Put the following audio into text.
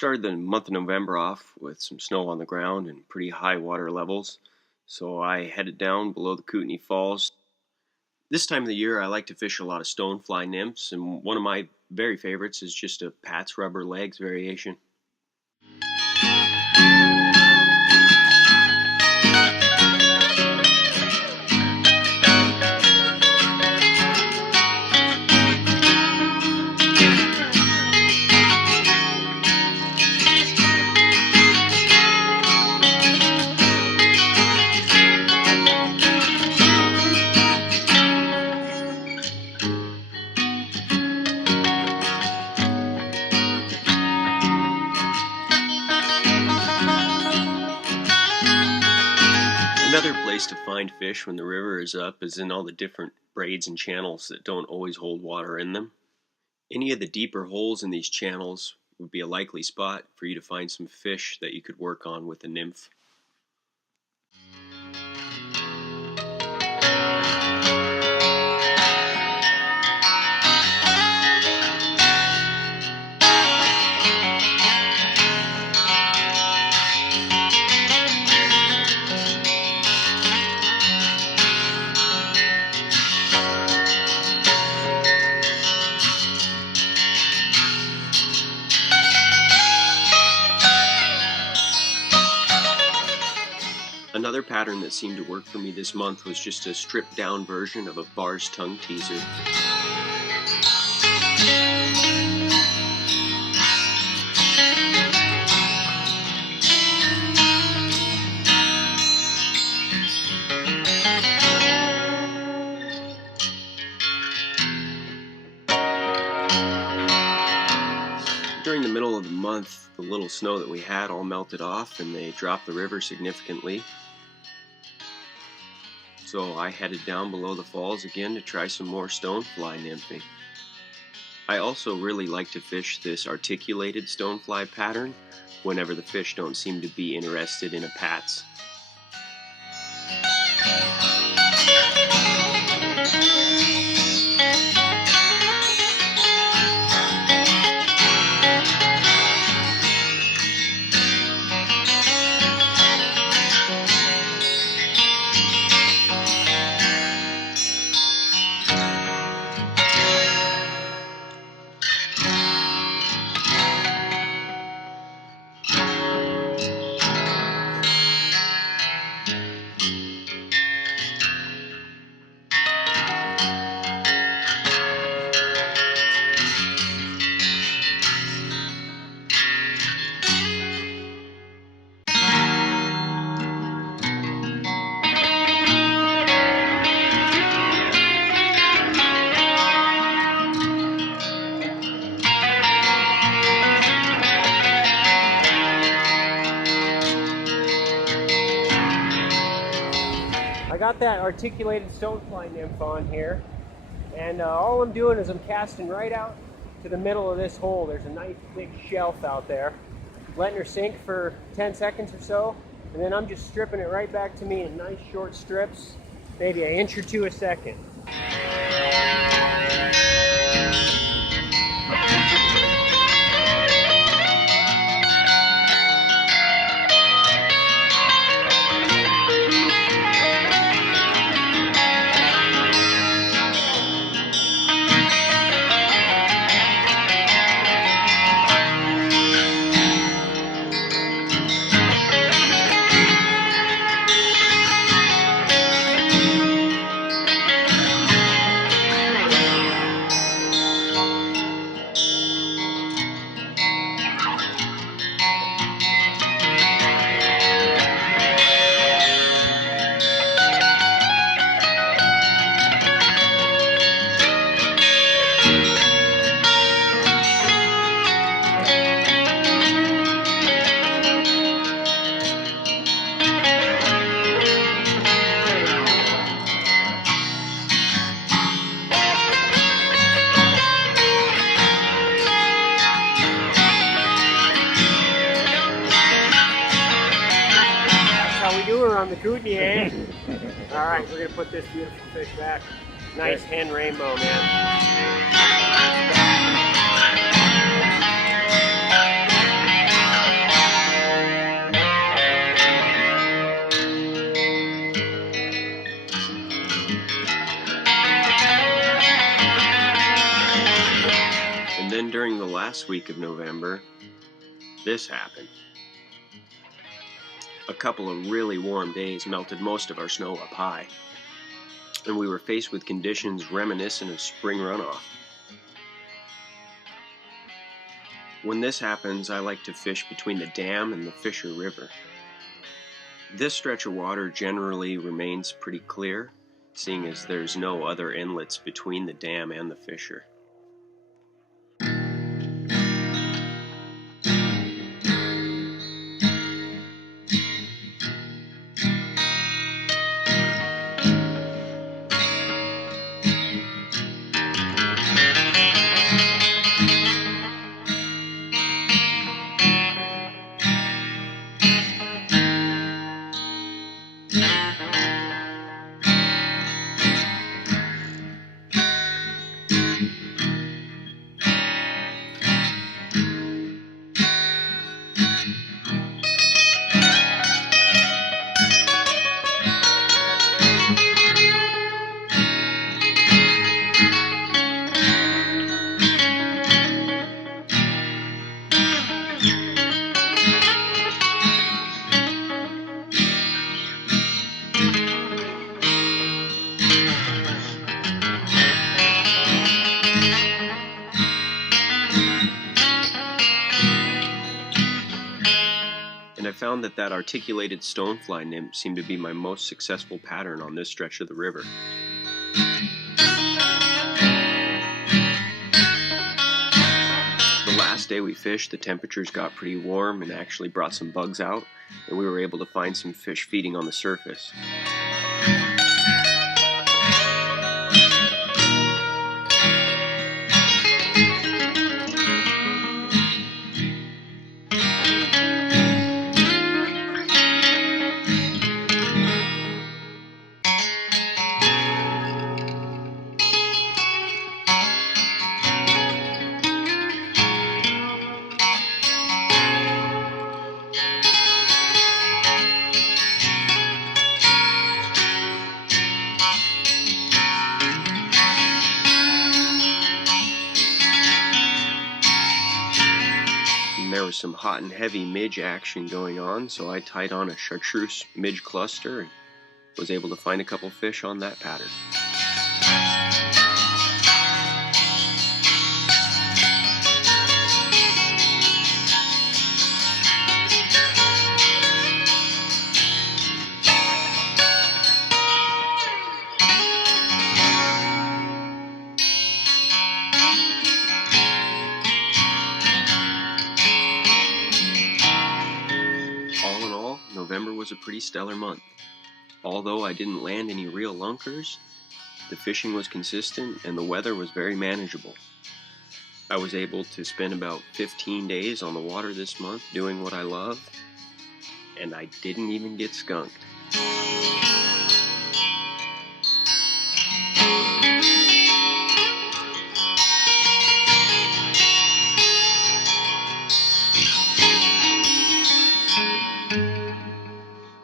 started the month of November off with some snow on the ground and pretty high water levels, so I headed down below the Kootenai Falls. This time of the year I like to fish a lot of stonefly nymphs, and one of my very favorites is just a Pat's rubber legs variation. Another place to find fish when the river is up is in all the different braids and channels that don't always hold water in them. Any of the deeper holes in these channels would be a likely spot for you to find some fish that you could work on with a nymph. Another pattern that seemed to work for me this month was just a stripped down version of a bar's tongue teaser. During the middle of the month, the little snow that we had all melted off and they dropped the river significantly. So I headed down below the falls again to try some more stonefly nymphing. I also really like to fish this articulated stonefly pattern whenever the fish don't seem to be interested in a Pat's. I got that articulated stonefly nymph on here, and all I'm doing is I'm casting right out to the middle of this hole. There's a nice big shelf out there, letting her sink for 10 seconds or so, and then I'm just stripping it right back to me in nice short strips, maybe an inch or two a second. On the Kootenai, eh? Alright, we're gonna put this beautiful fish back. Nice hen rainbow, man. Then during the last week of November, this happened. A couple of really warm days melted most of our snow up high, and we were faced with conditions reminiscent of spring runoff. When this happens, I like to fish between the dam and the Fisher River. This stretch of water generally remains pretty clear, seeing as there's no other inlets between the dam and the Fisher. And I found that articulated stonefly nymph seemed to be my most successful pattern on this stretch of the river. The last day we fished, the temperatures got pretty warm and actually brought some bugs out, and we were able to find some fish feeding on the surface. There was some hot and heavy midge action going on, so I tied on a chartreuse midge cluster and was able to find a couple fish on that pattern. November was a pretty stellar month. Although I didn't land any real lunkers, the fishing was consistent and the weather was very manageable. I was able to spend about 15 days on the water this month doing what I love, and I didn't even get skunked.